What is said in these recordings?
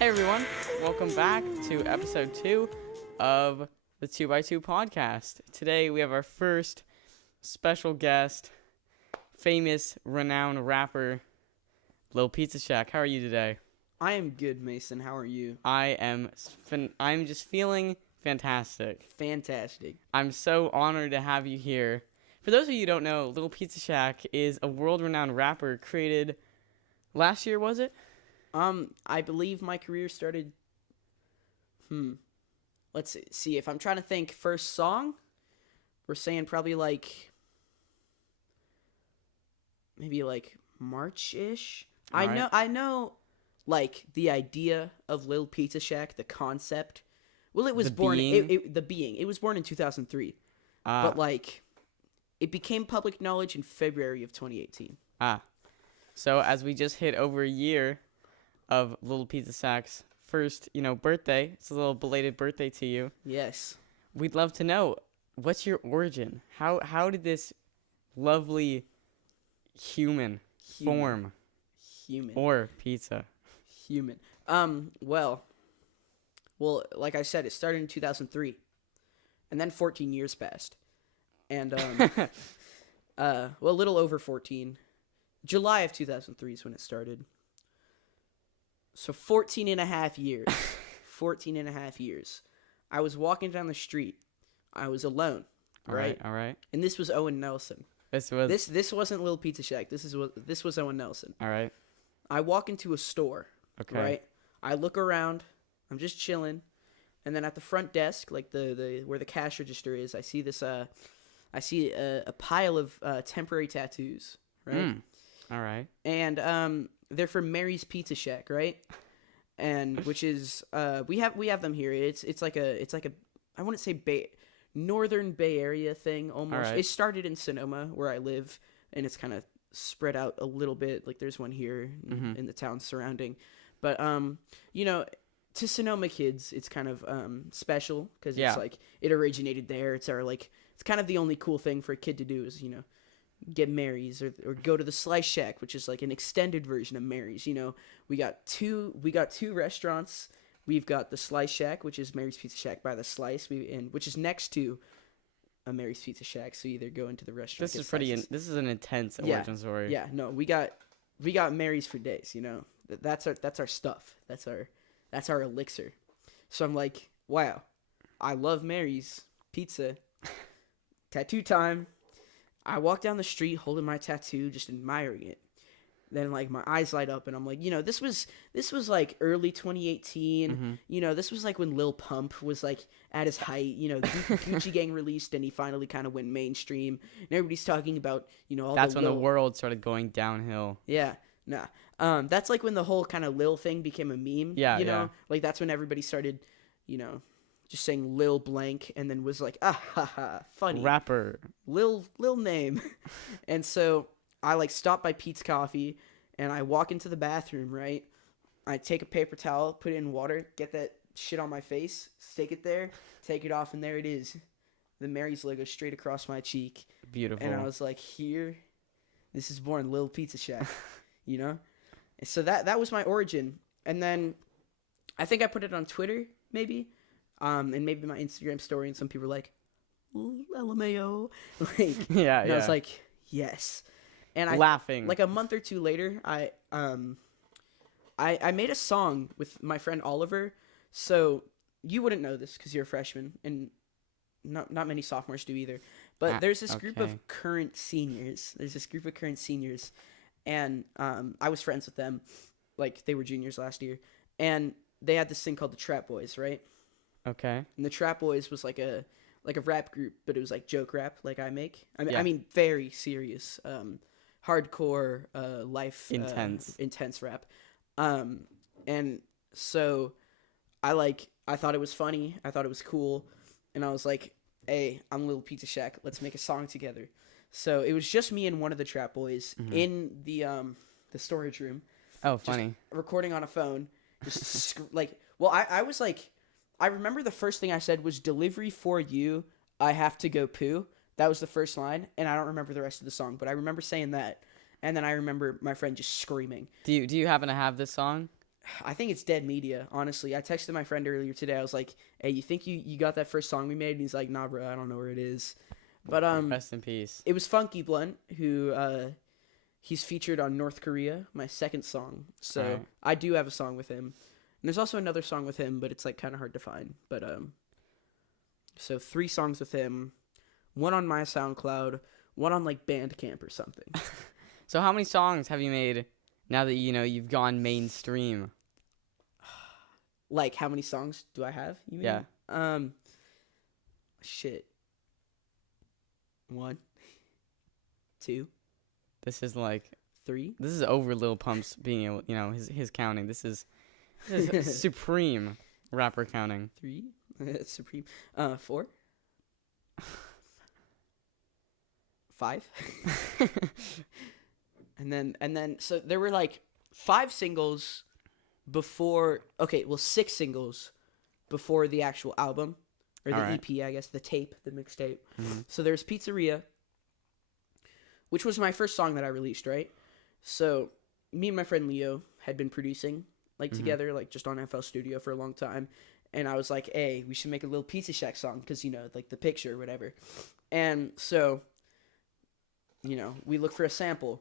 Hey everyone, welcome back to episode 2 of the 2x2 podcast. Today we have our first special guest, famous, renowned rapper, Lil Pizza Shack. How are you today? I am good, Mason. How are you? I'm just feeling fantastic. Fantastic. I'm so honored to have you here. For those of you who don't know, Lil Pizza Shack is a world-renowned rapper created last year, was it? I believe my career started. Let's see. If I'm trying to think, first song, we're saying probably maybe March-ish. All right. I know, like the idea of Lil Pizza Shack, the concept. Well, it was The born. being? The being. It was born in 2003, Ah, but it became public knowledge in February of 2018. So as we just hit over a year of Lil Pizza Shack's first, birthday, it's a little belated birthday to you. Yes. We'd love to know, what's your origin? How did this lovely human form? Human. Or pizza? Human. Well, like I said, it started in 2003, and then 14 years passed, and a little over 14. July of 2003 is when it started. So 14 and a half years. 14 and a half years. I was walking down the street. I was alone, right? All right. And this was Owen Nelson. This was This wasn't Lil Pizza Shack. This was Owen Nelson. all right. I walk into a store, Okay. right? I look around. I'm just chilling, and then at the front desk, like the where the cash register is, I see this. I see a pile of temporary tattoos, right? All right. And they're from Mary's Pizza Shack, right? And which is we have them here. It's like a I wouldn't say Northern Bay Area thing almost. All right. It started in Sonoma where I live, and it's kind of spread out a little bit. Like there's one here in the town surrounding, but to Sonoma kids, it's kind of special because Yeah. it's like it originated there. It's kind of the only cool thing for a kid to do is get Mary's or go to the Slice Shack, which is like an extended version of Mary's. We got two restaurants. We've got the Slice Shack, which is Mary's Pizza Shack by the Slice, which is next to a Mary's Pizza Shack. So you either go into the restaurant. This is this is an intense origin story. Yeah, no, we got Mary's for days. That's our stuff. That's our elixir. So I'm like, wow, I love Mary's Pizza. Tattoo time. I walk down the street holding my tattoo, just admiring it. Then my eyes light up and I'm like, this was like early 2018. This was like when Lil Pump was like at his height. Gucci Gang released and he finally kind of went mainstream. And everybody's talking about all That's when the world started going downhill. Yeah, nah. That's like when the whole kind of Lil thing became a meme. Yeah. Like that's when everybody started, just saying Lil blank and then was like, ah ha ha, funny. Rapper. Lil name. And so I stop by Pete's Coffee and I walk into the bathroom, right? I take a paper towel, put it in water, get that shit on my face, stick it there, take it off, and there it is. The Mary's logo straight across my cheek. Beautiful. And I was like, this is born Lil Pizza Shack, So that was my origin. And then I think I put it on Twitter, maybe. And maybe my Instagram story, and some people were like, LMAO. Yeah. And I was like, yes. And Laughing. Like a month or two later, I made a song with my friend Oliver. So you wouldn't know this because you're a freshman, and not many sophomores do either. But there's this group of current seniors. And I was friends with them. Like they were juniors last year, and they had this thing called the Trap Boys, right? Okay. And the Trap Boys was like a rap group, but it was like joke rap, like I make. Yeah. I mean, very serious, hardcore, life, intense rap. And so I thought it was funny. I thought it was cool, and I was like, "Hey, I'm Lil Pizza Shack. Let's make a song together." So it was just me and one of the Trap Boys in the storage room. Oh, funny. Recording on a phone, just I was like. I remember the first thing I said was delivery for you. I have to go poo. That was the first line, and I don't remember the rest of the song, but I remember saying that, and then I remember my friend just screaming. Do you happen to have this song? I think it's dead media, honestly. I texted my friend earlier today. I was like, hey, you think you got that first song we made? And he's like, nah, bro, I don't know where it is. But Rest in peace. it was Funky Blunt, who he's featured on North Korea, my second song. So Right. I do have a song with him. And there's also another song with him, but it's like kind of hard to find. But so 3 songs with him, 1 on my SoundCloud, 1 on like Bandcamp or something. So how many songs have you made now that you've gone mainstream? Like, how many songs do I have? You mean? Yeah. Shit. 1, 2, This is like 3. this is over Lil Pump's being able, his counting. This is supreme rapper counting. 3. Supreme. 4. 5. and then so there were like 5 singles before. Okay, well, 6 singles before the actual album, or the All right. EP, I guess, the tape, the mixtape. Mhm. So there's Pizzeria, which was my first song that I released, right? So me and my friend Leo had been producing like Mhm. together, like just on FL Studio for a long time. And I was like, hey, we should make a Lil Pizza Shack song because, like the picture or whatever. And so, we look for a sample.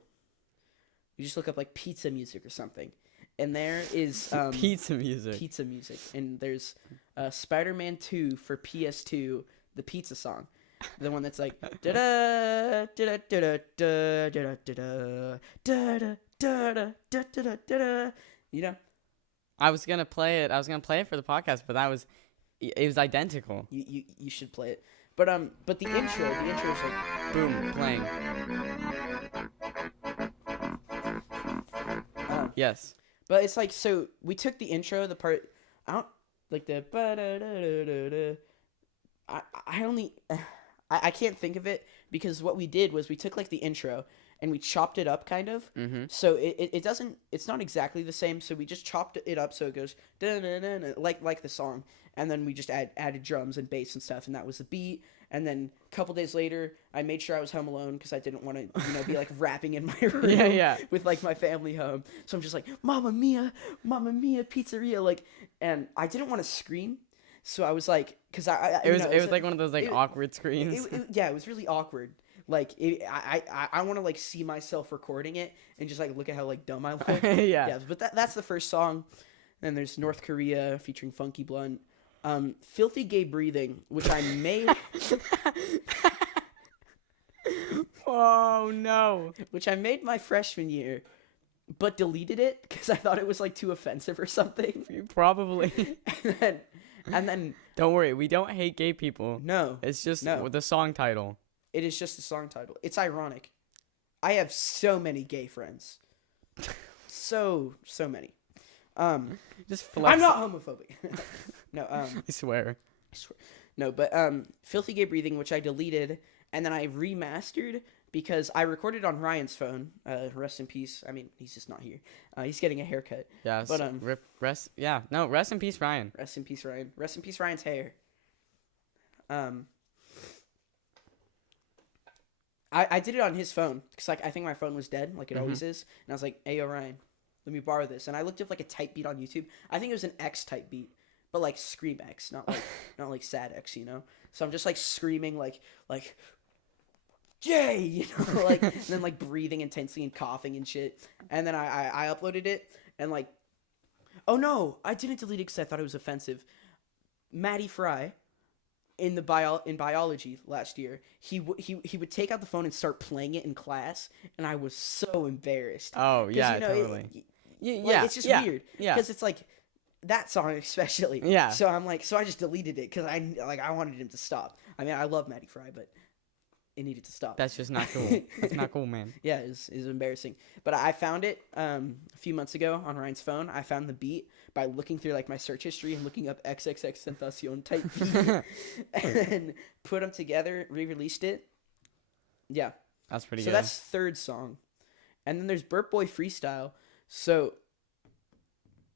We just look up like pizza music or something. And there is Pizza music. pizza music. And there's Spider-Man 2 for PS2, the pizza song. The one that's like da da da da da da da da da da da da da. I was gonna play it. I was gonna play it for the podcast, but it was identical. You should play it. But the intro is like Boom, playing. Yes. But it's like, so we took the intro, the part I don't like the I can't think of it because what we did was we took like the intro and we chopped it up kind of. Mm-hmm. So it's not exactly the same. So we just chopped it up so it goes like the song, and then we just added drums and bass and stuff, and that was the beat. And then a couple days later, I made sure I was home alone because I didn't want to be like rapping in my room Yeah. with like my family home. So I'm just like, Mamma Mia, pizzeria, like, and I didn't want to scream. So I was like, because It was like one of those like awkward screens. It was really awkward. Like I want to like see myself recording it and just like look at how like dumb I look. Yeah. But that's the first song. Then there's North Korea featuring Funky Blunt. Filthy Gay Breathing, which I made. Oh no. Which I made my freshman year, but deleted it because I thought it was like too offensive or something. Probably. and then Don't worry, we don't hate gay people. no, It's just No. the song title. it is just the song title. It's ironic. I have so many gay friends. So many. Just flex. I'm not homophobic. No, I swear. I swear. No, but Filthy Gay Breathing, which I deleted, and then I remastered because I recorded on Ryan's phone. Rest in peace. I mean, he's just not here. He's getting a haircut. Yeah. But, rest in peace, Ryan. Rest in peace, Ryan. Rest in peace, Ryan's hair. I did it on his phone because like I think my phone was dead, like it always is, and I was like, "Hey, yo, Ryan, let me borrow this." And I looked up like a type beat on YouTube. I think it was an X type beat, but like scream X, not like sad X, So I'm just like screaming like Jay, like and then like breathing intensely and coughing and shit. And then I uploaded it and like, oh no, I didn't delete it because I thought it was offensive. Matty Fry, in biology last year, he would take out the phone and start playing it in class, and I was so embarrassed. Oh yeah, Totally. yeah, It's just weird. Yeah. Because it's like that song especially. Yeah. So I'm like, I just deleted it because I wanted him to stop. I mean, I love Matty Fry, but it needed to stop. That's just not cool. That's not cool, man. Yeah, it was embarrassing. But I found it a few months ago on Ryan's phone. I found the beat by looking through like my search history and looking up XXX Tentacion type beat, and then put them together, re-released it. Yeah. That's pretty So good. that's third song. And then there's Burt Boy Freestyle. So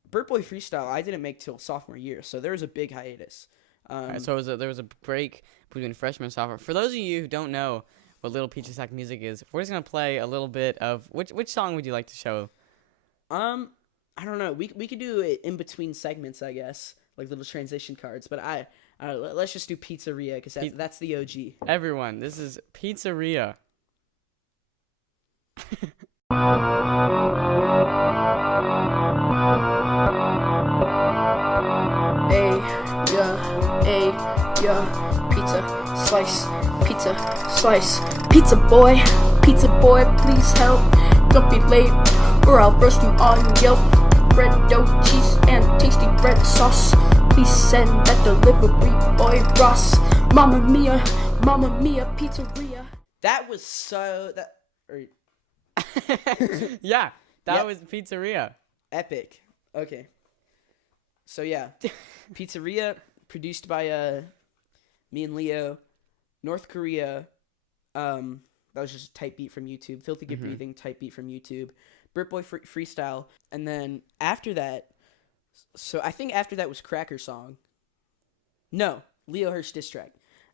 Burt Boy Freestyle I didn't make till sophomore year, so there was a big hiatus. Alright, so there was a break between freshman and sophomore. For those of you who don't know what Lil Pizza Shack music is, we're just gonna play a little bit of which song would you like to show? I don't know. We could do it in between segments, I guess, like little transition cards. But let's just do Pizzeria because that's the OG. Everyone, this is Pizzeria. Yeah, pizza slice, pizza boy, please help. Don't be late, or I'll roast you on Yelp. Bread, dough, cheese, and tasty bread sauce. Please send that delivery boy Ross. Mamma mia, pizzeria. That was so Yeah, that Yep. was Pizzeria. Epic. Okay. So yeah, Pizzeria produced by me and Leo, North Korea. That was just a type beat from YouTube. Filthy Good Breathing type beat from YouTube. Britboy freestyle, and then after that, so I think after that was Cracker Song. No, Leo Hirsch diss track.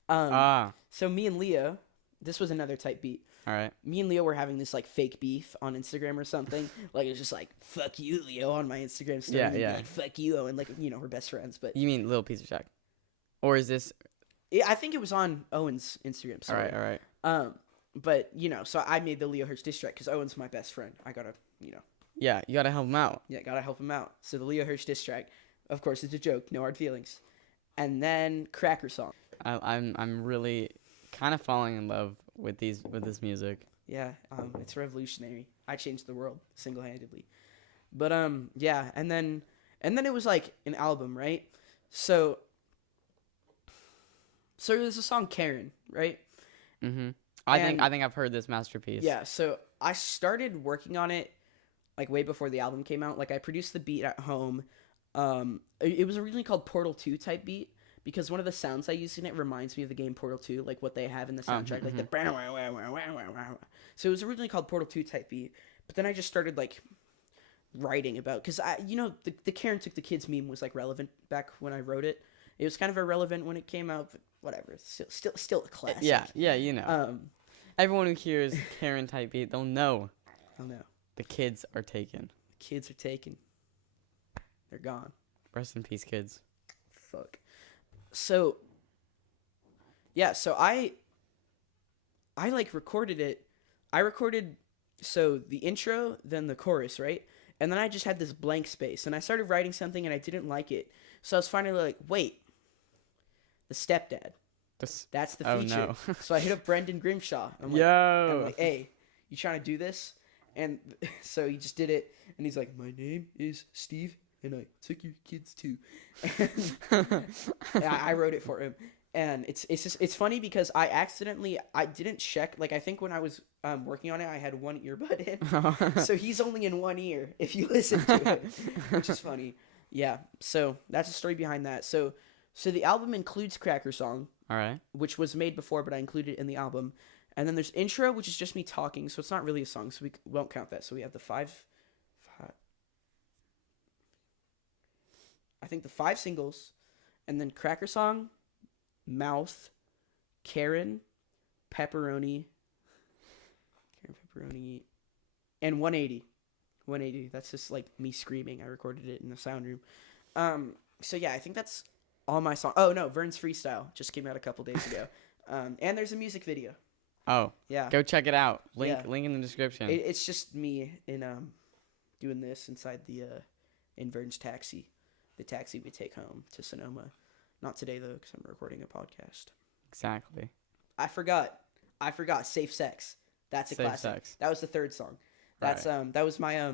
So me and Leo, this was another type beat. All right. Me and Leo were having this like fake beef on Instagram or something. Like it was just like "fuck you, Leo" on my Instagram story. Yeah, and yeah. Like "fuck you," and like we're best friends. But You mean Lil Pizza Shack, or is this? I think it was on Owen's Instagram story. All right. But so I made the Leo Hirsch diss track because Owen's my best friend. I gotta Yeah, you gotta help him out. Yeah, gotta help him out. So the Leo Hirsch diss track, of course, it's a joke, no hard feelings. And then Cracker Song. I'm really kind of falling in love with this music. Yeah, it's revolutionary. I changed the world single-handedly. But yeah, and then it was like an album, right? So there's a song Karen, right? Mm-hmm. I think I've heard this masterpiece. Yeah, so I started working on it like way before the album came out. Like I produced the beat at home. It was originally called Portal 2 type beat because one of the sounds I used in it reminds me of the game Portal 2, like what they have in the soundtrack, like the. So it was originally called Portal 2 type beat, but then I just started like writing about because the Karen took the kids meme was like relevant back when I wrote it. It was kind of irrelevant when it came out, but whatever. It's still a classic. Yeah. Everyone who hears Karen type beat, they'll know. Oh no. The kids are taken. The kids are taken. They're gone. Rest in peace, kids. Fuck. So yeah, so I like recorded it. I recorded the intro, then the chorus, right? And then I just had this blank space and I started writing something and I didn't like it. So I was finally like, wait, the stepdad. That's the feature. No. So I hit up Brendan Grimshaw. I'm like, hey, you trying to do this? And so he just did it. And he's like, my name is Steve, and I took your kids too. And I wrote it for him. And it's funny because I didn't check. Like, I think when I was working on it, I had one earbud in. So he's only in one ear if you listen to it, which is funny. Yeah. So that's the story behind that. So the album includes Cracker Song. All right. Which was made before, but I included it in the album. And then there's intro, which is just me talking, so it's not really a song, so we won't count that. So we have the five singles, and then Cracker Song, Mouth, Karen, Pepperoni, and 180. 180. That's just like me screaming. I recorded it in the sound room. So yeah, I think that's all my songs. Oh no, Vern's Freestyle just came out a couple days ago. And there's a music video. Oh yeah, go check it out. Link in the description. It's just me in doing this inside in Vern's taxi, the taxi we take home to Sonoma. Not today though, because I'm recording a podcast. Exactly. I forgot. Safe Sex. That's a Safe classic. Sex. That was the third song. That's right. That was my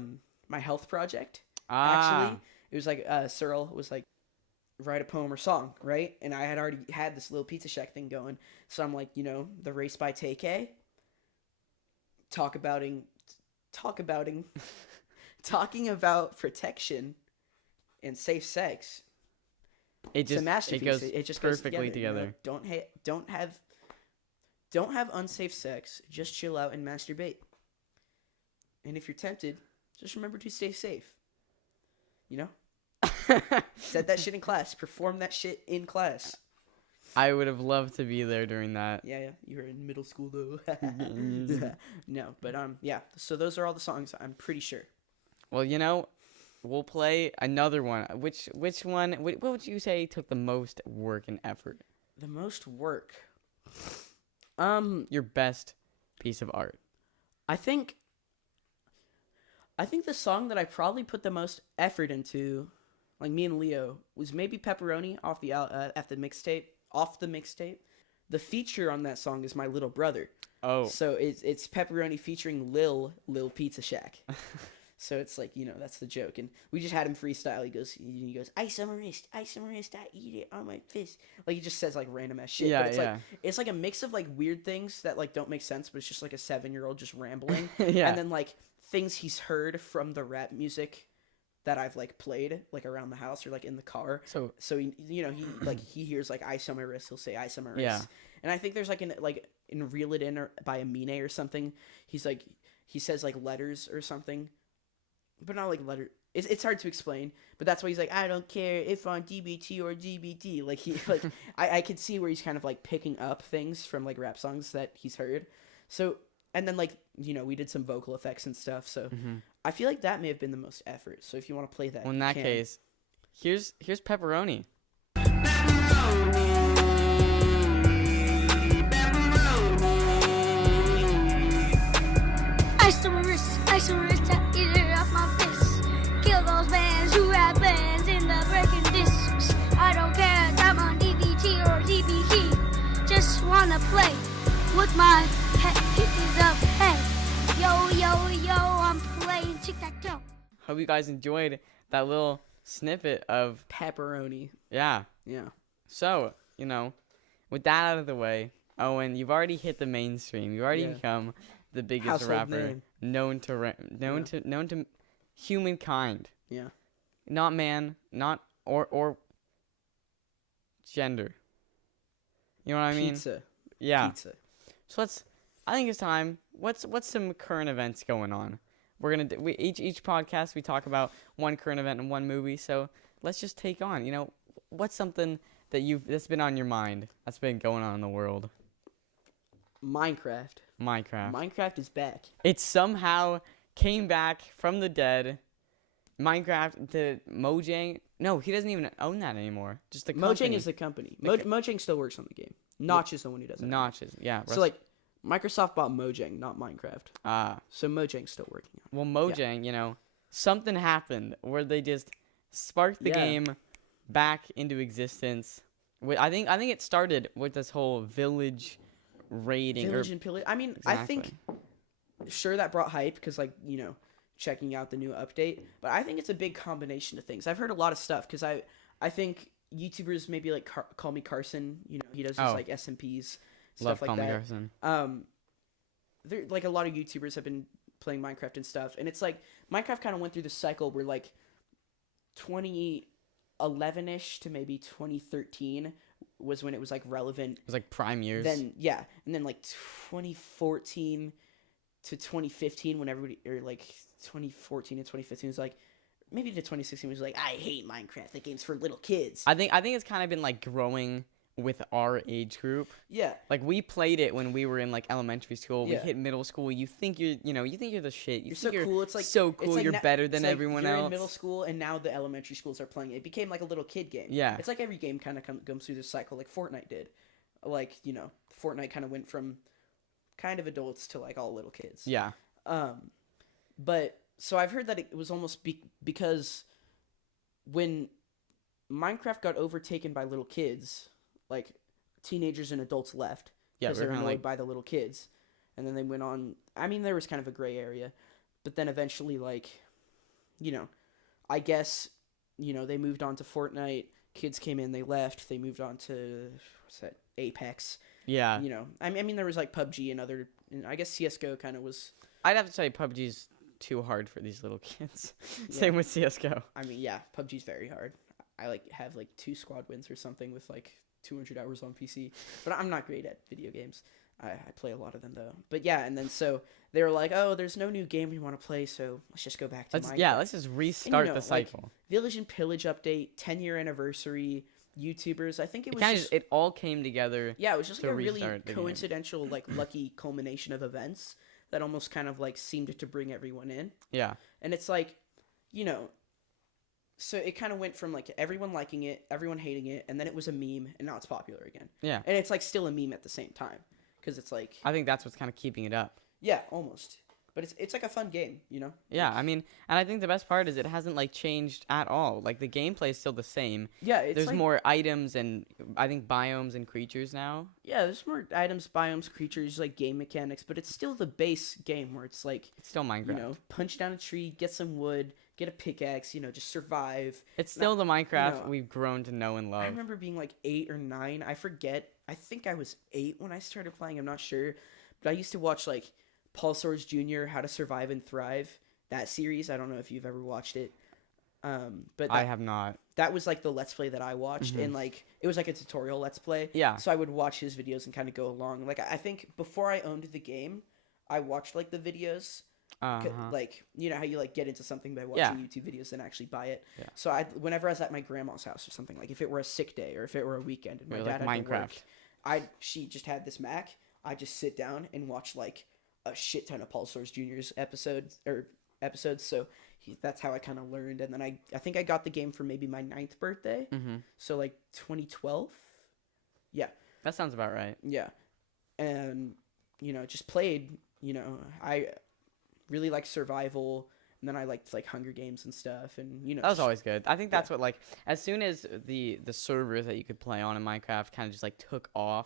my health project. Ah. Actually, it was like Cyril was like, write a poem or song, right? And I had already had this Lil Pizza Shack thing going. So I'm like, the race by Tay-K. Talking about protection and safe sex. It's a masterpiece. It just perfectly goes together. Don't have unsafe sex. Just chill out and masturbate. And if you're tempted, just remember to stay safe. Said that shit in class. Perform that shit in class. I would have loved to be there during that. Yeah. You were in middle school though. No, but yeah. So those are all the songs. I'm pretty sure. Well, we'll play another one. Which one? What would you say took the most work and effort? The most work. Your best piece of art. I think the song that I probably put the most effort into, like me and Leo, was maybe Pepperoni off the mixtape. Off the mixtape. The feature on that song is my little brother. Oh. So it's Pepperoni featuring Lil Pizza Shack. So it's like, that's the joke. And we just had him freestyle. He goes, ice on my wrist, I eat it on my fist. Like, he just says, like, random ass shit. Yeah, but it's yeah. like a mix of, like, weird things that, like, don't make sense, but it's just, like, a 7-year-old just rambling. Yeah. And then, like, things he's heard from the rap music that I've, like, played, like, around the house or, like, in the car. So he hears, like, ice on my wrist. He'll say ice on my wrist. Yeah. And I think there's, like, in Reel It In by Amine or something, he's, like, he says, like, letters or something. But not like letter. It's hard to explain. But that's why he's like, I don't care if on DBT or GBT. Like, he like I could see where he's kind of like picking up things from like rap songs that he's heard. So, and then like, we did some vocal effects and stuff. So I feel like that may have been the most effort. So if you want to play that, well, in that case, here's Pepperoni. Ice on my wrist, I eat it off my fist. Kill those bands who have bands in the breaking discs. I don't care if I'm on DBT or DBT. Just wanna play with my head pieces up. Hey, yo, I'm playing tic-tac-toe. Hope you guys enjoyed that little snippet of Pepperoni. Yeah. Yeah. So, with that out of the way, Owen, you've already hit the mainstream. You've already become the biggest Household rapper name. known to humankind. Yeah. Not man, not or gender. You know what I mean? Pizza. Yeah. Pizza. So I think it's time. What's some current events going on? We're gonna do, each podcast we talk about one current event and one movie. So let's just take on. What's something that's been on your mind that's been going on in the world? Minecraft. Minecraft is back. It somehow came back from the dead. Minecraft, the Mojang. No, he doesn't even own that anymore. Just the company. Mojang is the company. Mojang still works on the game. Notch is the one who doesn't. Notches, yeah. So like, Microsoft bought Mojang, not Minecraft. So Mojang's still working on it. Well, Mojang, something happened where they just sparked the game back into existence. I think it started with this whole village raiding. Village and pillage. I mean, exactly. I think, sure, that brought hype because, like, checking out the new update. But I think it's a big combination of things. I've heard a lot of stuff because I think YouTubers maybe like Call Me Carson. He does his like SMPs, stuff like that. Love Call Me Carson. There like a lot of YouTubers have been playing Minecraft and stuff, and it's like Minecraft kind of went through the cycle where like 2011ish to maybe 2013 was when it was like relevant. It was like prime years. Then and then like 2014 to 2015 when everybody, or like 2014 and 2015 was like, maybe to 2016 was like, I hate Minecraft, that game's for little kids. I think it's kind of been like growing with our age group. Yeah. Like we played it when we were in like elementary school. Yeah. We hit middle school. You think you're the shit. You're so cool. It's like so cool. It's like you're better than everyone you're else. You're in middle school, and now the elementary schools are playing it. It became like a little kid game. Yeah. It's like every game kind of comes through this cycle, like Fortnite did. Like, Fortnite kind of went from kind of adults to like all little kids. Yeah. But so I've heard that it was almost because when Minecraft got overtaken by little kids, like teenagers and adults left because they were annoyed by the little kids, and then they went on. I mean, there was kind of a gray area, but then eventually, like, I guess, they moved on to Fortnite. Kids came in, they left. They moved on to Apex. Yeah. I mean, there was like PUBG and other. And I guess CS:GO kind of was. I'd have to say PUBG's too hard for these little kids. Same with CS:GO. I mean, yeah, PUBG's very hard. I have 2 squad wins or something with 200 hours on PC, but I'm not great at video games. I play a lot of them though. But yeah, and then so they were like, oh, there's no new game we want to play, so let's just go back to Minecraft. Yeah, let's just restart the cycle. Village and Pillage update, 10-year anniversary, YouTubers. I think it was it all came together. Yeah, it was just like a really coincidental, lucky culmination of events that almost kind of seemed to bring everyone in. Yeah. And it's like, so it kind of went from like everyone liking it, everyone hating it, and then it was a meme, and now it's popular again. Yeah. And it's like still a meme at the same time, because it's like I think that's what's kind of keeping it up. yeah, almost. But it's like a fun game, you know? Yeah, I mean, and I think the best part is it hasn't like changed at all. Like the gameplay is still the same. Yeah, it's There's like, more items and I think biomes and creatures now. yeah, there's more items, biomes, creatures, like game mechanics, but it's still the base game where it's like It's still Minecraft. you know, punch down a tree, get some wood, get a pickaxe, you know, just survive. It's still the Minecraft know, we've grown to know and I love. remember being like 8 or 9. I forget. I think I was 8 when I started playing. I'm not sure, but I used to watch like Paul Swords Jr. How to Survive and Thrive, that series. I don't know if you've ever watched it. But I have not. that was like the Let's Play that I watched, and like it was like a tutorial Let's Play. Yeah. So I would watch his videos and kind of go along. Like I think before I owned the game, I watched like the videos. Like you know how you like get into something by watching YouTube videos and actually buy it. Yeah. So whenever I was at my grandma's house or something, like if it were a sick day or if it were a weekend and my Or, dad like, had to work, Minecraft. she just had this Mac. I just sit down and watch like a shit ton of Paul Source Jr.'s episodes. So that's how I kind of learned. And then I think I got the game for maybe my 9th birthday. Mm-hmm. So like 2012. Yeah. That sounds about right. Yeah. And, you know, just played, you know, I really like survival, and then I liked like Hunger Games and stuff, and you know That was always good. I think that's what like as soon as the servers that you could play on in Minecraft kind of just like took off,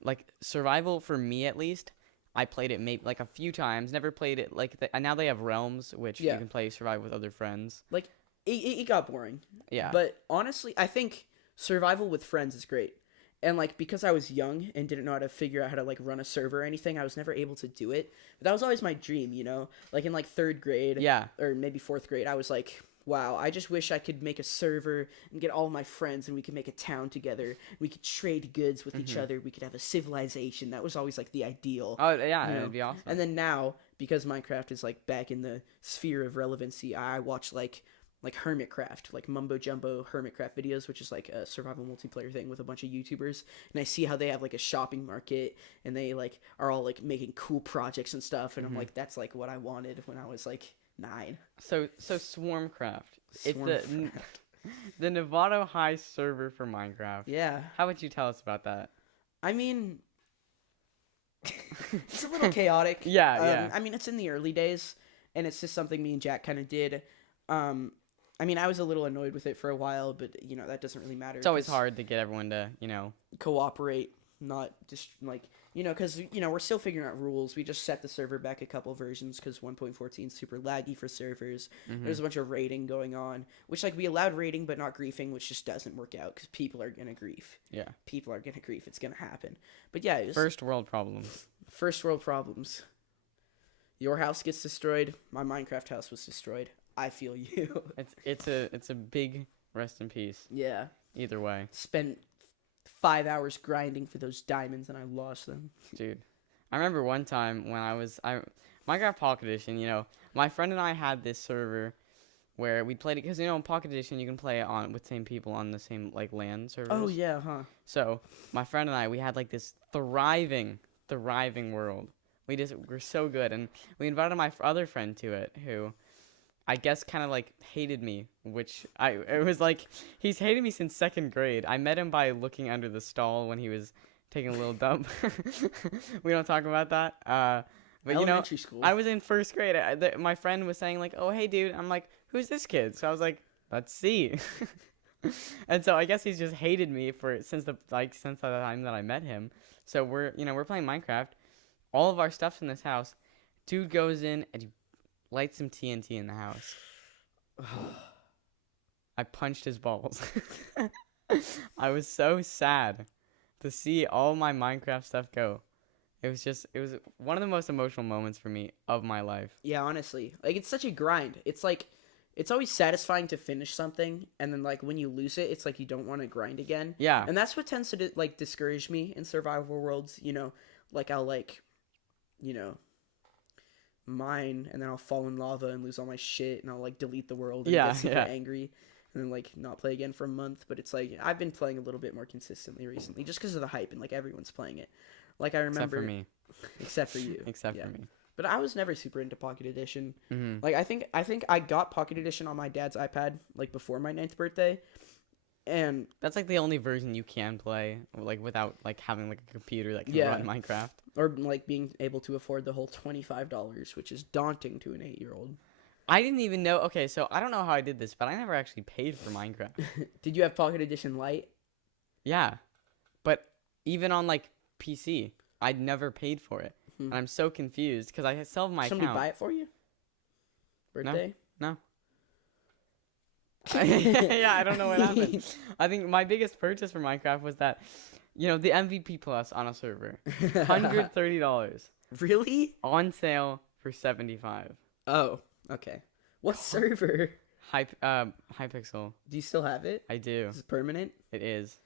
like survival for me at least, I played it maybe like a few times. Never played it like and now they have realms which you can play survival with other friends. like it got boring. Yeah. But honestly, I think survival with friends is great. And like because I was young and didn't know how to figure out how to like run a server or anything, I was never able to do it. But that was always my dream, you know? Like in like 3rd grade, or maybe 4th grade, I was like, wow, I just wish I could make a server and get all my friends and we could make a town together. We could trade goods with each other. We could have a civilization. That was always like the ideal. Oh yeah, you know? it'd be awesome. And then now, because Minecraft is like back in the sphere of relevancy, I watch like Hermitcraft, like Mumbo Jumbo Hermitcraft videos, which is like a survival multiplayer thing with a bunch of YouTubers, and I see how they have like a shopping market and they like are all like making cool projects and stuff, and I'm like, that's like what I wanted when I was like 9. So Swarmcraft. It's Swarmcraft. the Nevada High server for Minecraft. Yeah. How would you tell us about that? I mean, it's a little chaotic. Yeah. I mean, it's in the early days, and it's just something me and Jack kind of did. I mean, I was a little annoyed with it for a while, but, you know, that doesn't really matter. It's always hard to get everyone to, you know, cooperate, not just, like, you know, because, you know, we're still figuring out rules. We just set the server back a couple versions because 1.14 is super laggy for servers. There's a bunch of raiding going on, which, like, we allowed raiding but not griefing, which just doesn't work out because people are going to grief. Yeah. People are going to grief. It's going to happen. But, yeah. It was First world problems. First world problems. Your house gets destroyed. My Minecraft house was destroyed. I feel you. It's a big rest in peace. Yeah. Either way. Spent 5 hours grinding for those diamonds and I lost them. Dude. I remember one time when Minecraft Pocket Edition, you know, my friend and I had this server where we played it because, you know, in Pocket Edition you can play it on with same people on the same like LAN servers. Oh yeah, huh. So my friend and I, we had like this thriving world. We're so good, and we invited my other friend to it who I guess kind of like hated me, it was like he's hated me since 2nd grade. I met him by looking under the stall when he was taking a little dump. We don't talk about that. But you know, Elementary school. I was in 1st grade. My friend was saying like, "Oh, hey, dude." I'm like, "Who's this kid?" So I was like, "Let's see." And so I guess he's just hated me since the time that I met him. So we're playing Minecraft. All of our stuff's in this house. Dude goes in and he lights some TNT in the house. I punched his balls. I was so sad to see all my Minecraft stuff go. It was one of the most emotional moments for me of my life. Yeah, honestly. Like, it's such a grind. It's like, it's always satisfying to finish something, and then, like, when you lose it, it's like you don't want to grind again. Yeah. And that's what tends to, like, discourage me in survival worlds, you know? Like, I'll, like, you know, mine, and then I'll fall in lava and lose all my shit, and I'll, like, delete the world and get super angry, and then, like, not play again for a month. But it's like, I've been playing a little bit more consistently recently, just because of the hype, and, like, everyone's playing it. Like, I remember... Except for me. Except for you. Except for me. But I was never super into Pocket Edition. Mm-hmm. Like, I think I got Pocket Edition on my dad's iPad, like, before my 9th birthday. And That's like the only version you can play, like without like having like a computer that can Yeah. run Minecraft. or, like, being able to afford the whole $25, which is daunting to an 8-year-old. I didn't even know. Okay, so I don't know how I did this, but I never actually paid for Minecraft. Did you have Pocket Edition Lite? Yeah, but even on like PC, I'd never paid for it, and I'm so confused because I still have my Somebody account. buy it for you? Birthday? No. Yeah, I don't know what happened. I think my biggest purchase for Minecraft was that, the MVP Plus on a server, $130 Really? on sale for $75. Oh, okay. What server? Hypixel. Do you still have it? I do. Is it permanent? It is.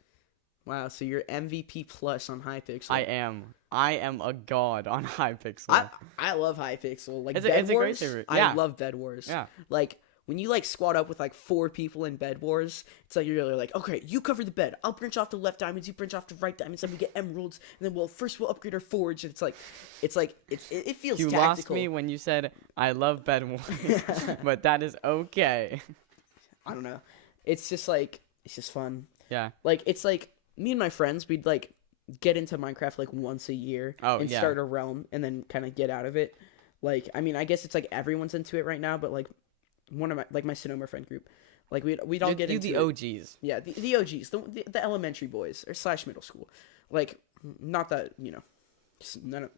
Wow, so you're MVP Plus on Hypixel. I am a god on Hypixel. I love Hypixel. Like, It's Bed a great Wars, server. I Yeah. love Bed Wars. Yeah. Like, when you, like, squad up with, like, 4 people in Bed Wars, it's like, you're like, okay, you cover the bed. I'll branch off the left diamonds, you branch off the right diamonds, then we get emeralds, and then we'll upgrade our forge, and it feels You tactical. lost me when you said I love Bed Wars, but that is okay. I don't know. It's just, like, it's just fun. Yeah. Like, it's like, me and my friends, we'd, like, get into Minecraft, like, once a year and start a realm and then kind of get out of it. Like, I mean, I guess it's, like, everyone's into it right now, but, like, one of my Sonoma friend group, like, we'd all get into the it. OGs. Yeah, the OGs, the elementary boys, or / middle school. Like, not that, just none of...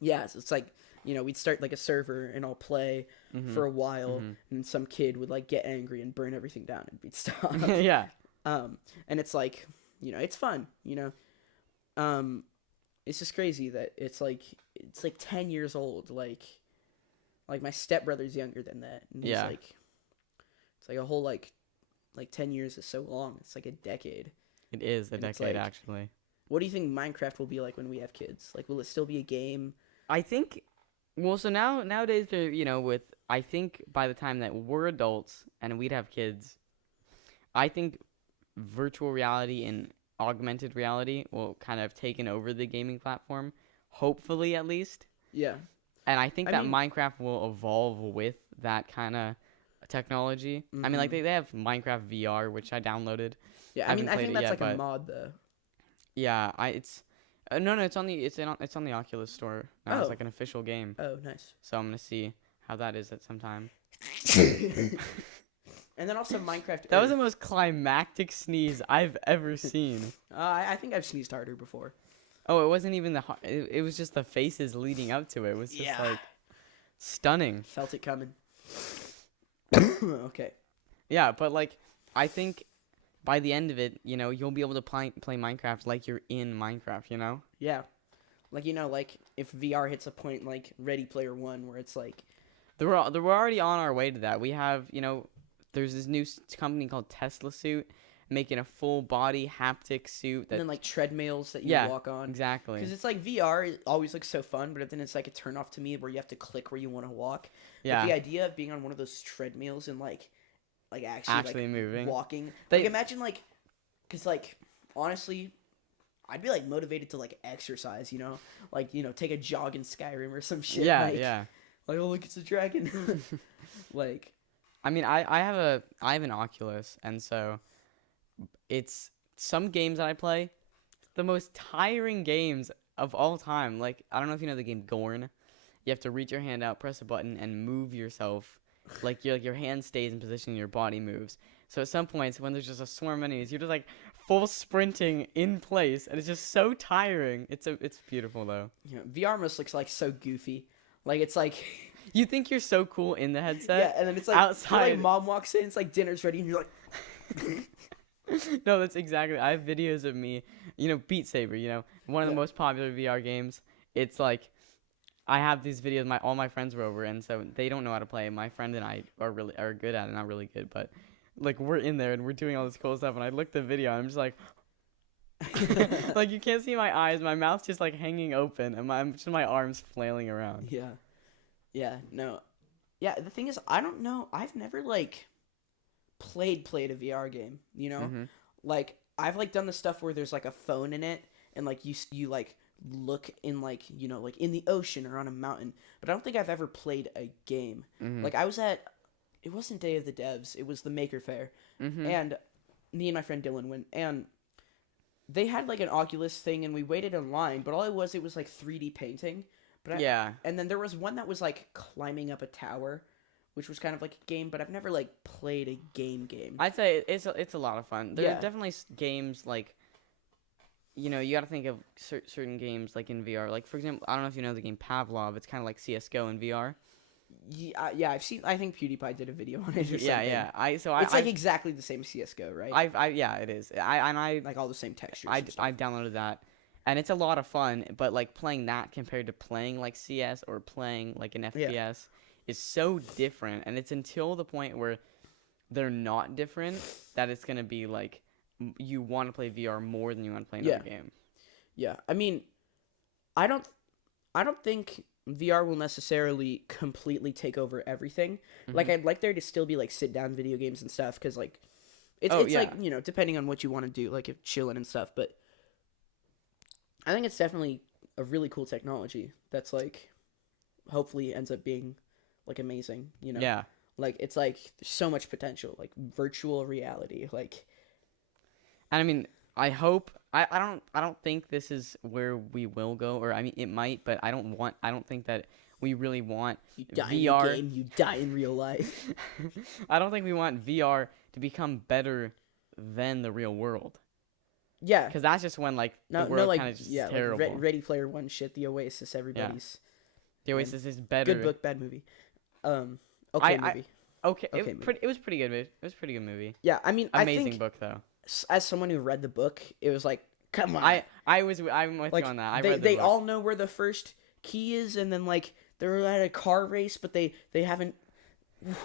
Yeah, so it's like, we'd start, like, a server and all play for a while, and some kid would, like, get angry and burn everything down, and we'd stop. Yeah. And it's like, it's fun, it's just crazy that it's like 10 years old, like my stepbrother's younger than that, and he's like, it's like a whole, like 10 years is so long, it's like a decade. It is a And it's decade, like- actually. What do you think Minecraft will be like when we have kids? Like, will it still be a game? I think, well, so nowadays they're, I think by the time that we're adults and we'd have kids, I think virtual reality and augmented reality will kind of have taken over the gaming platform, hopefully at least. Yeah. And I think I that mean- Minecraft will evolve with that kind of technology. I mean, like, they have Minecraft VR, which I downloaded. Yeah, I I mean, haven't I played think it that's yet, like a but- mod, though. Yeah, it's no, it's on the Oculus store. Now. It's Oh. like an official game. Oh, nice. So I'm gonna see how that is at some time. And then also Minecraft. That was the Earth. most climactic sneeze I've ever seen. I think I've sneezed harder before. Oh, it wasn't even it was just the faces leading up to it. It was just like stunning. Felt it coming. Okay. Yeah, but like I think by the end of it, you'll be able to play Minecraft like you're in Minecraft, Yeah. Like, like if VR hits a point like Ready Player One where it's like, We're already on our way to that. We have, there's this new company called Tesla Suit making a full body haptic suit and then that like treadmills that you walk on. exactly. Because it's like VR it always looks so fun, but then it's like a turn off to me where you have to click where you want to walk. Yeah. But the idea of being on one of those treadmills and like actually like, moving. walking. They- Like imagine like, because like honestly, I'd be like motivated to like exercise, like take a jog in Skyrim or some shit. Yeah, like, yeah. Like, oh look, it's a dragon. Like, I mean, I have an Oculus, and so it's some games that I play, the most tiring games of all time. Like, I don't know if you know the game Gorn. You have to reach your hand out, press a button, and move yourself. Like your hand stays in position, your body moves. So at some points, when there's just a swarm of enemies, you're just like full sprinting in place, and it's just so tiring. It's beautiful though. VR almost looks like so goofy. Like it's like. You think you're so cool in the headset? Yeah, and then it's like outside. Like mom walks in, it's like dinner's ready, and you're like. No, that's exactly. I have videos of me, Beat Saber, one of the most popular VR games. It's like, I have these videos. All my friends were over, and so they don't know how to play. My friend and I are good at it, not really good, but like we're in there and we're doing all this cool stuff. And I look at the video, and I'm just like, like you can't see my eyes. My mouth's just like hanging open, and my arms flailing around. Yeah. Yeah, no. Yeah, the thing is, I don't know. I've never, like, played a VR game, Mm-hmm. Like, I've, like, done the stuff where there's, like, a phone in it, and, like, you like, look in like, like in the ocean or on a mountain, but I don't think I've ever played a game. Like I was at, it wasn't Day of the Devs, it was the Maker Faire, and me and my friend Dylan went, and they had like an Oculus thing, and we waited in line, but it was like 3D painting. But and then there was one that was like climbing up a tower, which was kind of like a game, but I've never like played a game. I'd say it's a lot of fun. There are definitely games like, you got to think of certain games like in VR. Like, for example, I don't know if you know the game Pavlov. It's kind of like CS:GO in VR. Yeah, I've seen. I think PewDiePie did a video on it. Or something. Yeah. It's like exactly the same CS:GO, right? It is. I like all the same textures. I downloaded that, and it's a lot of fun. But like playing that compared to playing like CS or playing like an FPS is so different. And it's until the point where they're not different that it's gonna be like you want to play VR more than you want to play another game. Yeah, I mean, I don't think VR will necessarily completely take over everything. Like, I'd like there to still be like sit down video games and stuff, because like it's like, depending on what you want to do, like if chilling and stuff. But I think it's definitely a really cool technology that's like hopefully ends up being like amazing. Yeah. Like it's like there's so much potential, like virtual reality, like. And I mean, I hope I don't think this is where we will go, or I mean it might, but I don't think that we really want you die VR. In the game, you die in real life. I don't think we want VR to become better than the real world. Yeah, because that's just when like the world kind of just terrible. Like Ready Player One shit, The Oasis, everybody's. The Oasis is better. Good book, bad movie. Movie. It was pretty good. It was a pretty good movie. Yeah, I mean, amazing book though. As someone who read the book, it was like, come on. I'm with you on that. I read the book. They all know where the first key is, and then like they're at a car race, but they haven't.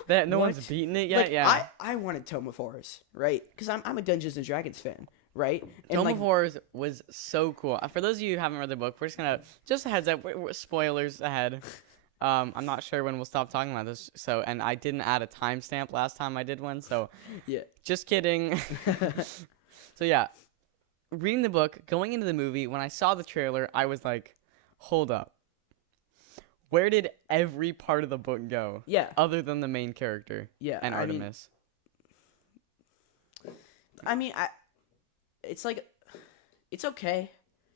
No one's beaten it yet. Like, I wanted Tome of Horrors, right? Because I'm a Dungeons and Dragons fan, right? And Tome of Horrors was so cool. For those of you who haven't read the book, we're just a heads up. Spoilers ahead. I'm not sure when we'll stop talking about this. And I didn't add a timestamp last time I did one. So yeah, just kidding. So yeah, reading the book, going into the movie, when I saw the trailer, I was like, hold up. Where did every part of the book go? Yeah. Other than the main character. Yeah. And Artemis. It's like, it's okay.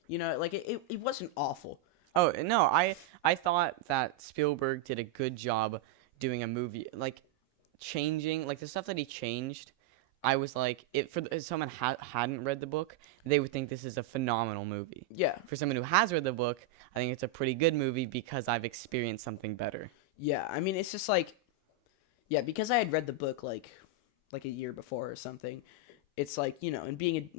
Like it wasn't awful. Oh, no, I thought that Spielberg did a good job doing a movie, like, changing, like, the stuff that he changed, I was like, if someone hadn't read the book, they would think this is a phenomenal movie. Yeah. For someone who has read the book, I think it's a pretty good movie because I've experienced something better. Yeah, I mean, it's just like, yeah, because I had read the book, like a year before or something, it's like, and being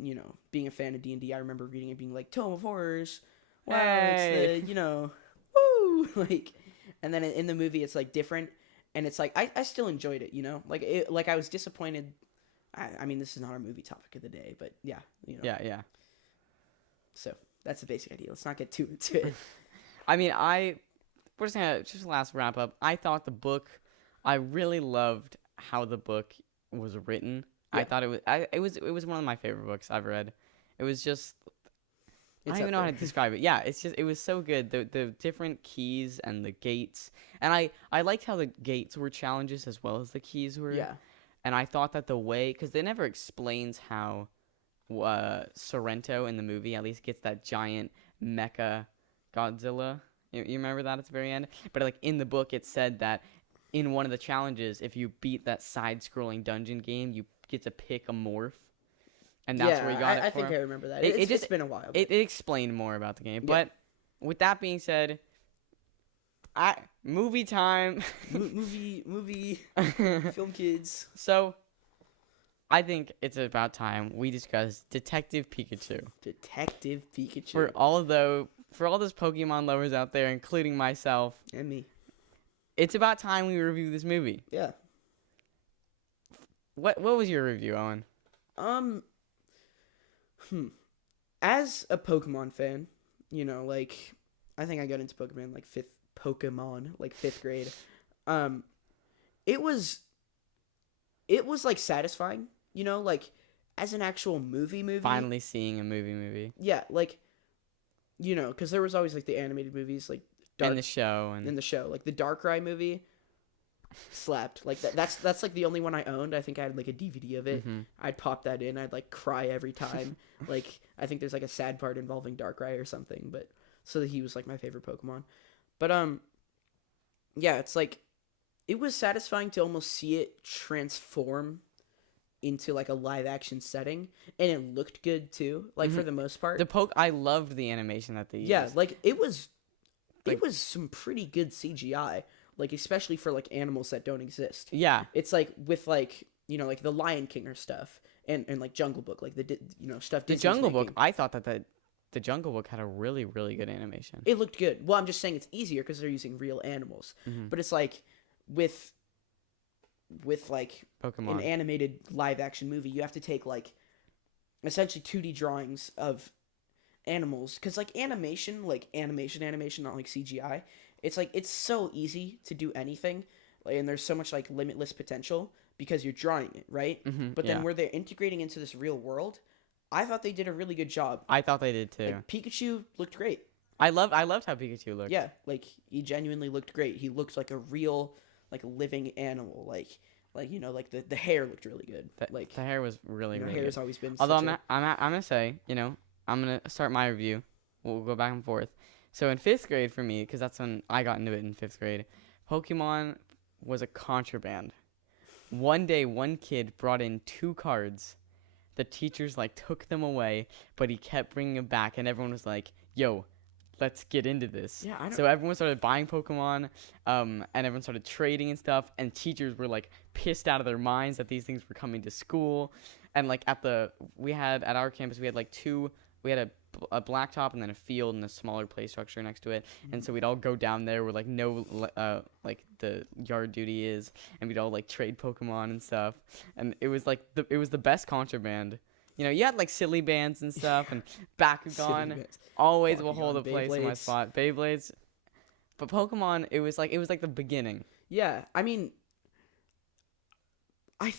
a fan of D&D, I remember reading it being like, Tome of Horrors, wow, hey. It's the, woo, like, and then in the movie it's like different, and it's like I still enjoyed it, like I was disappointed. I mean, this is not our movie topic of the day, but yeah, Yeah. So that's the basic idea. Let's not get too into it. I mean, we're just gonna last wrap up. I thought the book, I really loved how the book was written. Yeah. I thought it was one of my favorite books I've read. It was just. I don't even know how to describe it. Yeah, it was so good. The different keys and the gates. And I liked how the gates were challenges as well as the keys were. Yeah. And I thought that the way, because they never explains how Sorrento in the movie at least gets that giant mecha Godzilla. You remember that at the very end? But like in the book, it said that in one of the challenges, if you beat that side-scrolling dungeon game, you get to pick a morph. And that's where you got it I think I remember that. It's been a while. It explained more about the game. But with that being said, movie time. movie, film kids. So, I think it's about time we discuss Detective Pikachu. Detective Pikachu. For all those Pokemon lovers out there, including myself. And me. It's about time we review this movie. Yeah. What was your review, Owen? As a Pokemon fan, like, I think I got into Pokemon like fifth grade. It was like satisfying, like as an actual movie. Finally seeing a movie. Yeah, like you know, because there was always like the animated movies, like in the show and in the show, like the Darkrai movie slapped. Like that's like the only one I owned. I think I had like a DVD of it. I'd pop that in. I'd like cry every time. Like I think there's like a sad part involving Darkrai or something, but so he was like my favorite Pokemon. But yeah, it's like it was satisfying to almost see it transform into like a live action setting, and it looked good too, like for the most part. I loved the animation that they used. Yeah, like it was some pretty good CGI, like especially for like animals that don't exist. Yeah, it's like with like, you know, like the Lion King or stuff, and like Jungle Book, like the, you know, stuff. The Disney's Jungle making. Book, I thought that the Jungle Book had a really, really good animation. It looked good. Well, I'm just saying it's easier because they're using real animals, but it's like with like Pokemon. an animated live action movie, you have to take like essentially 2D drawings of animals, because like animation, not like CGI, it's like it's so easy to do anything, like, and there's so much like limitless potential because you're drawing it, right? But then where they're integrating into this real world, I thought they did a really good job. I thought they did too. Like, Pikachu looked great. I loved how Pikachu looked. Yeah, like he genuinely looked great. He looked like a real, like, living animal. Like you know, like the hair looked really good. Like the hair was really, you know, really hair's good. always been. Although I'm gonna say, you know, I'm gonna start my review. We'll go back and forth. So in 5th grade for me, because that's when I got into it in 5th grade, Pokemon was a contraband. One day, one kid brought in 2 cards. The teachers like took them away, but he kept bringing them back, and everyone was like, "Yo, let's get into this." Yeah, so everyone started buying Pokemon, and everyone started trading and stuff, and teachers were like pissed out of their minds that these things were coming to school. And like at our campus, we had like a blacktop and then a field and a smaller play structure next to it. And so we'd all go down there where like like the yard duty is, and we'd all like trade Pokemon and stuff. And it was like it was the best contraband. You know, you had like silly bands and stuff, and Bakugan always will hold a place in my spot. Beyblades, but Pokemon, it was like the beginning. Yeah, I mean, I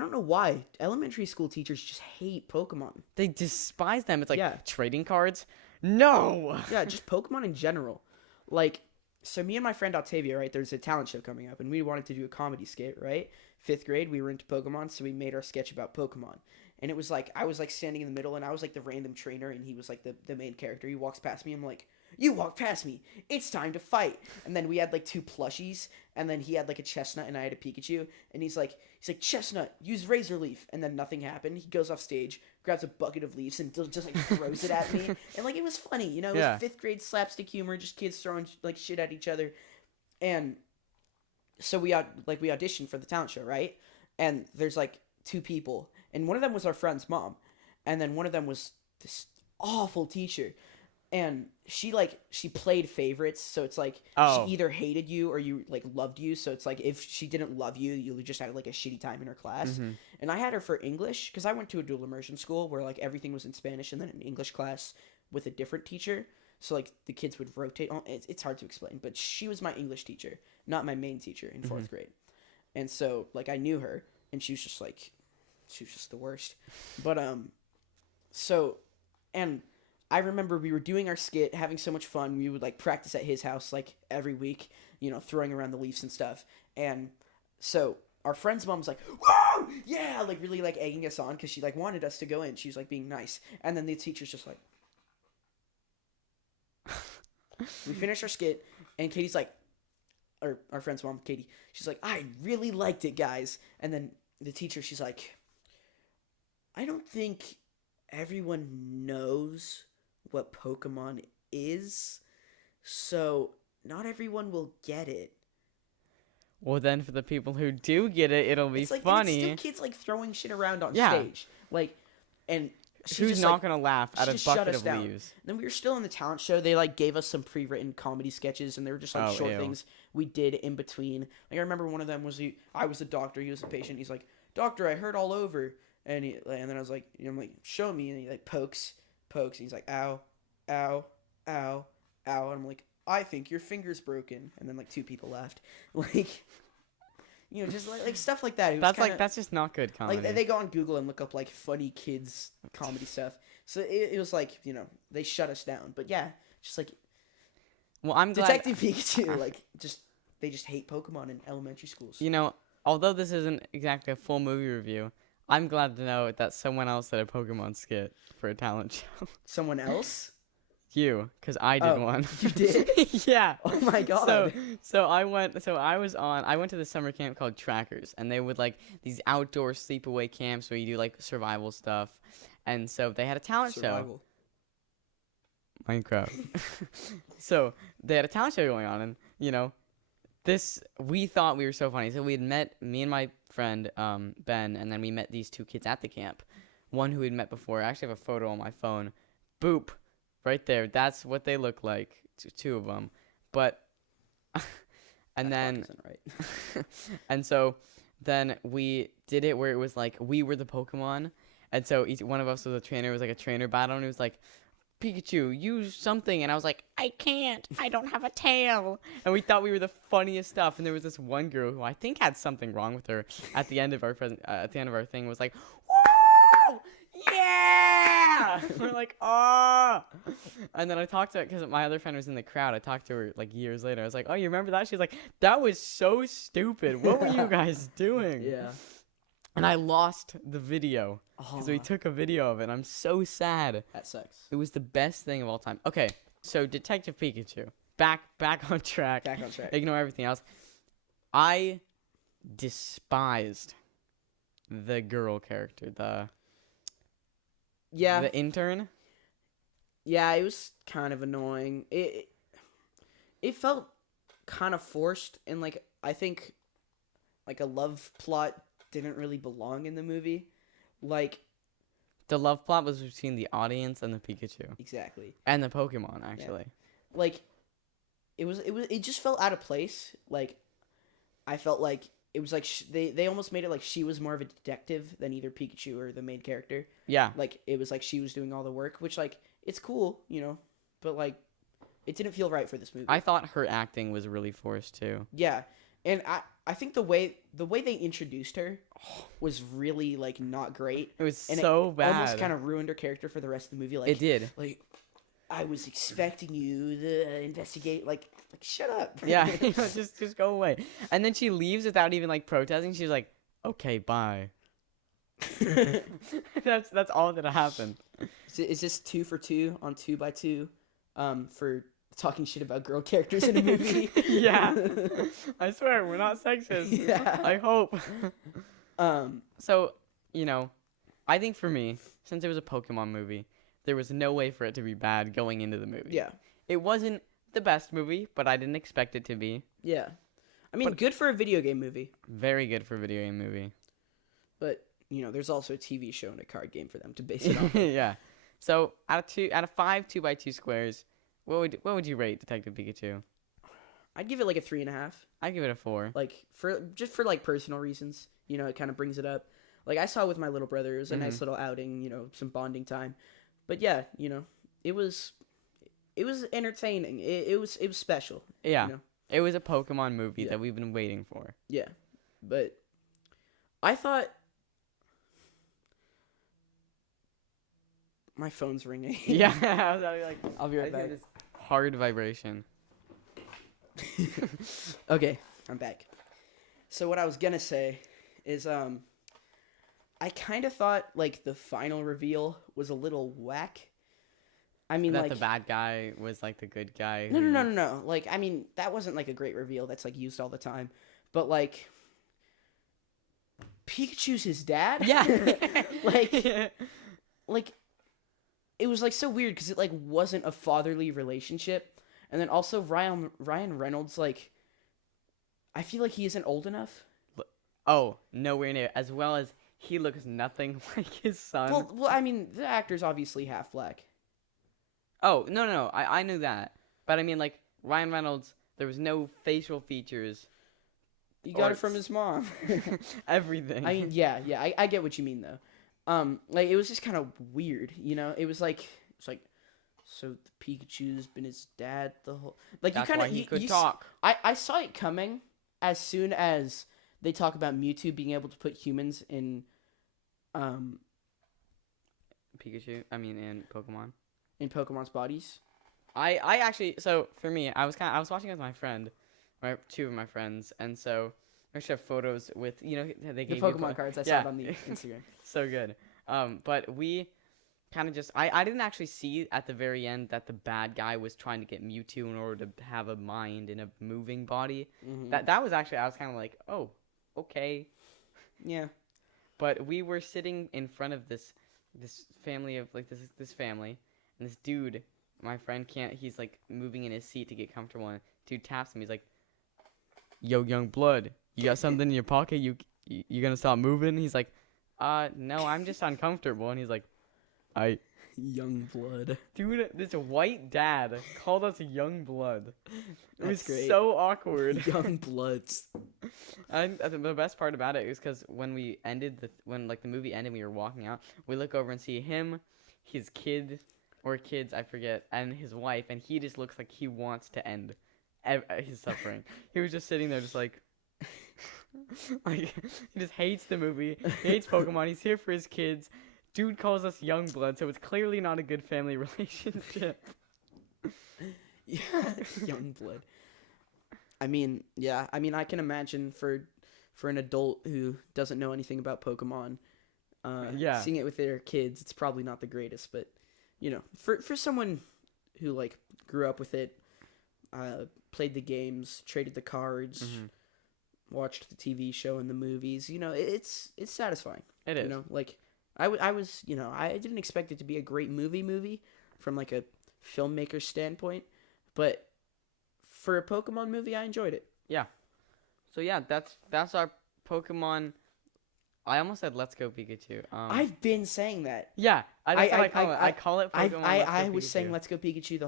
don't know why elementary school teachers just hate Pokemon. They despise them. It's like trading cards. No. Yeah, just Pokemon in general. Like, so me and my friend Octavia, right? There's a talent show coming up, and we wanted to do a comedy skit, right? 5th grade, we were into Pokemon, so we made our sketch about Pokemon. And it was like, I was like standing in the middle, and I was like the random trainer, and he was like the main character. He walks past me, I'm like, "You walk past me. It's time to fight." And then we had like 2 plushies, and then he had like a Chestnut, and I had a Pikachu. And he's like, "Chestnut, use Razor Leaf." And then nothing happened. He goes off stage, grabs a bucket of leaves, and just like throws it at me. And like it was funny, you know. It was 5th grade slapstick humor, just kids throwing like shit at each other. And so we auditioned for the talent show, right? And there's like 2 people, and one of them was our friend's mom, and then one of them was this awful teacher. And she played favorites, so it's like she either hated you or you like loved you. So it's like if she didn't love you, you just had like a shitty time in her class. And I had her for English because I went to a dual immersion school where like everything was in Spanish, and then an English class with a different teacher. So like the kids would rotate. It's hard to explain, but she was my English teacher, not my main teacher in 4th grade. And so like I knew her, and she was just the worst. But and I remember we were doing our skit, having so much fun. We would like practice at his house like every week, you know, throwing around the leaves and stuff. And so our friend's mom was like, "Whoa, yeah!" like really like egging us on because she like wanted us to go in. She was like being nice. And then the teacher's just like, we finished our skit, and Katie's like, or our friend's mom, Katie, she's like, "I really liked it, guys." And then the teacher, she's like, "I don't think everyone knows what Pokemon is, so not everyone will get it." Well, then for the people who do get it, it'll be like, funny. And it's still kids like throwing shit around on stage, like, and who's not gonna laugh at a bucket of leaves? And then we were still in the talent show. They like gave us some pre-written comedy sketches, and they were just like short things we did in between. Like I remember one of them was I was the doctor, he was the patient. He's like, "Doctor, I hurt all over." And then I was like, you know, I'm like, "Show me." And he like pokes. And he's like, "Ow, ow, ow, ow." And I'm like, "I think your finger's broken." And then like 2 people laughed. Like, you know, just like stuff like that. That's just not good comedy. Like they go on Google and look up like funny kids comedy stuff. So it was like, you know, they shut us down. But yeah, just like Well, I'm glad. Detective Pikachu, like they just hate Pokemon in elementary schools. You know, although this isn't exactly a full movie review, I'm glad to know that someone else did a Pokemon skit for a talent show. Someone else? You, because I did one. You did? Yeah. Oh my god. I went to the summer camp called Trackers, and they would like these outdoor sleepaway camps where you do like survival stuff, and so they had a talent show. Minecraft. So they had a talent show going on, and you know, we thought we were so funny. So we had met, me and my friend Ben, and then we met these two kids at the camp. One who we'd met before. I actually have a photo on my phone. Boop. Right there, that's what they look like, two of them. But, and then, right. and so then we did it where it was like we were the Pokemon, and so each one of us was a trainer. It was like a trainer battle, and it was like, Pikachu, use something, and I was like, I can't, I don't have a tail, and we thought we were the funniest stuff. And there was this one girl who I think had something wrong with her at the end of our thing was like, whoa, yeah, we're like, oh. And then I talked to her because my other friend was in the crowd. I talked to her like years later. I was like, oh, you remember that? She's like, that was so stupid. What were you guys doing? Yeah. And I lost the video because we took a video of it. I'm so sad. That sucks. It was the best thing of all time. Okay, so Detective Pikachu. Back on track. Back on track. Ignore everything else. I despised the girl character, the intern. Yeah, it was kind of annoying. It felt kind of forced, and like I think like a love plot didn't really belong in the movie. Like the love plot was between the audience and the Pikachu. Exactly. And the Pokemon, actually. Yeah. Like it just felt out of place. Like I felt like it was like they almost made it like she was more of a detective than either Pikachu or the main character. Yeah. Like it was like she was doing all the work, which like it's cool, you know, but like it didn't feel right for this movie. I thought her acting was really forced too. Yeah. And I think the way they introduced her was really like not great. It was and so it bad. Almost kind of ruined her character for the rest of the movie. Like it did. Like I was expecting you to investigate. Like shut up. Yeah, just go away. And then she leaves without even like protesting. She's like, okay, bye. That's all that happened. Is this 2 for 2 on 2x2 for talking shit about girl characters in a movie? Yeah. I swear, we're not sexist. Yeah. I hope. So, you know, I think for me, since it was a Pokemon movie, there was no way for it to be bad going into the movie. Yeah. It wasn't the best movie, but I didn't expect it to be. Yeah. I mean, good for a video game movie. Very good for a video game movie. But, you know, there's also a TV show and a card game for them to base it off of. Yeah. So, out of 5 2x2 squares, what would you rate Detective Pikachu? I'd give it like a 3.5. I'd give it a 4. Like for like personal reasons, you know, it kind of brings it up. Like I saw it with my little brother. It was a nice little outing, you know, some bonding time. But yeah, you know, it was entertaining. It was special. Yeah. You know? It was a Pokemon movie that we've been waiting for. Yeah. But I thought my phone's ringing. Yeah. I was like, I'll be right back. This hard vibration. Okay, I'm back. So what I was gonna say is I kind of thought like the final reveal was a little whack. I mean, that like the bad guy was like the good guy. No. Like, I mean, that wasn't like a great reveal. That's like used all the time. But like, Pikachu's his dad. Yeah. like, it was like so weird because it like wasn't a fatherly relationship, and then also Ryan Reynolds, like, I feel like he isn't old enough. Oh, nowhere near. As well as he looks nothing like his son. Well, I mean, the actor's obviously half black. Oh, no. I knew that. But I mean, like, Ryan Reynolds, there was no facial features. You got it from his mom. Everything. I mean, yeah, I get what you mean, though. Like, it was just kind of weird, you know? It was like, so the Pikachu's been his dad the whole... Like, That's you kind why of... he could talk. I saw it coming as soon as they talk about Mewtwo being able to put humans in... Pikachu. I mean, in Pokemon. In Pokemon's bodies. I actually, so for me, I was watching with my friend, right, two of my friends, and so I actually have photos with, you know, they The gave Pokemon cards. I saw yeah. it on the Instagram. So good. But we kind of just, I didn't actually see at the very end that the bad guy was trying to get Mewtwo in order to have a mind in a moving body. Mm-hmm. That was actually, I was kind of like, oh, okay. Yeah. But we were sitting in front of this family of, like, this family, and this dude, my friend can't, he's like moving in his seat to get comfortable, and dude taps him, he's like, yo, young blood, you got something in your pocket, you gonna stop moving? He's like, no, I'm just uncomfortable. And he's like, Young blood. dude, this white dad called us young blood. It was great. so awkward. Young bloods. And the best part about it is because when we ended when the movie ended, we were walking out, we look over and see him, his kid or kids, I forget, and his wife, and he just looks like he wants to end his suffering. He was just sitting there just like he just hates the movie, he hates Pokemon, he's here for his kids. Dude calls us young blood, so it's clearly not a good family relationship. Yeah, young blood. I mean, yeah. I mean, I can imagine for an adult who doesn't know anything about Pokemon, Yeah. seeing it with their kids, it's probably not the greatest. But you know, for someone who like grew up with it, played the games, traded the cards, watched the TV show and the movies, you know, it's satisfying. It is. You know, like I was, you know, I didn't expect it to be a great movie from like a filmmaker standpoint, but for a Pokemon movie, I enjoyed it. Yeah. So yeah, that's our Pokemon. I almost said Let's Go Pikachu. I've been saying that. Yeah, I call it Pokemon. I was saying Let's Go Pikachu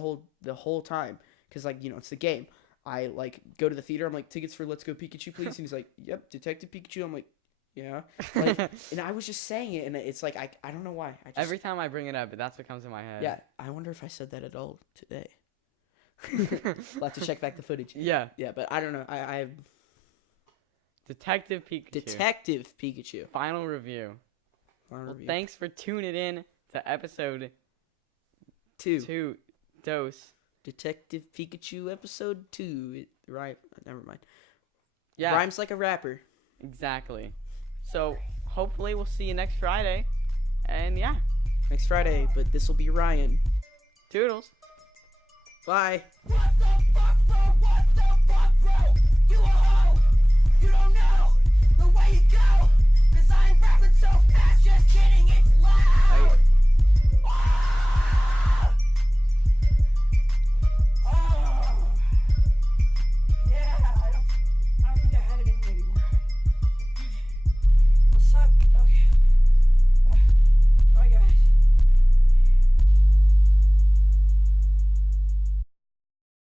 the whole time because like, you know, it's the game. I like go to the theater. I'm like, tickets for Let's Go Pikachu, please. And he's like, yep, Detective Pikachu. I'm like, yeah. Like, and I was just saying it, and it's like I don't know why. Every time I bring it up, that's what comes in my head. Yeah, I wonder if I said that at all today. We'll have to check back the footage. Yeah. Yeah, but I don't know. I Detective Pikachu. Detective Pikachu. Final review. Well, thanks for tuning in to episode 2. Dose. Detective Pikachu episode 2. Right? Never mind. Yeah. Rhymes like a rapper. Exactly. So hopefully we'll see you next Friday. And yeah. Next Friday, but this will be Ryan. Toodles. Bye. What's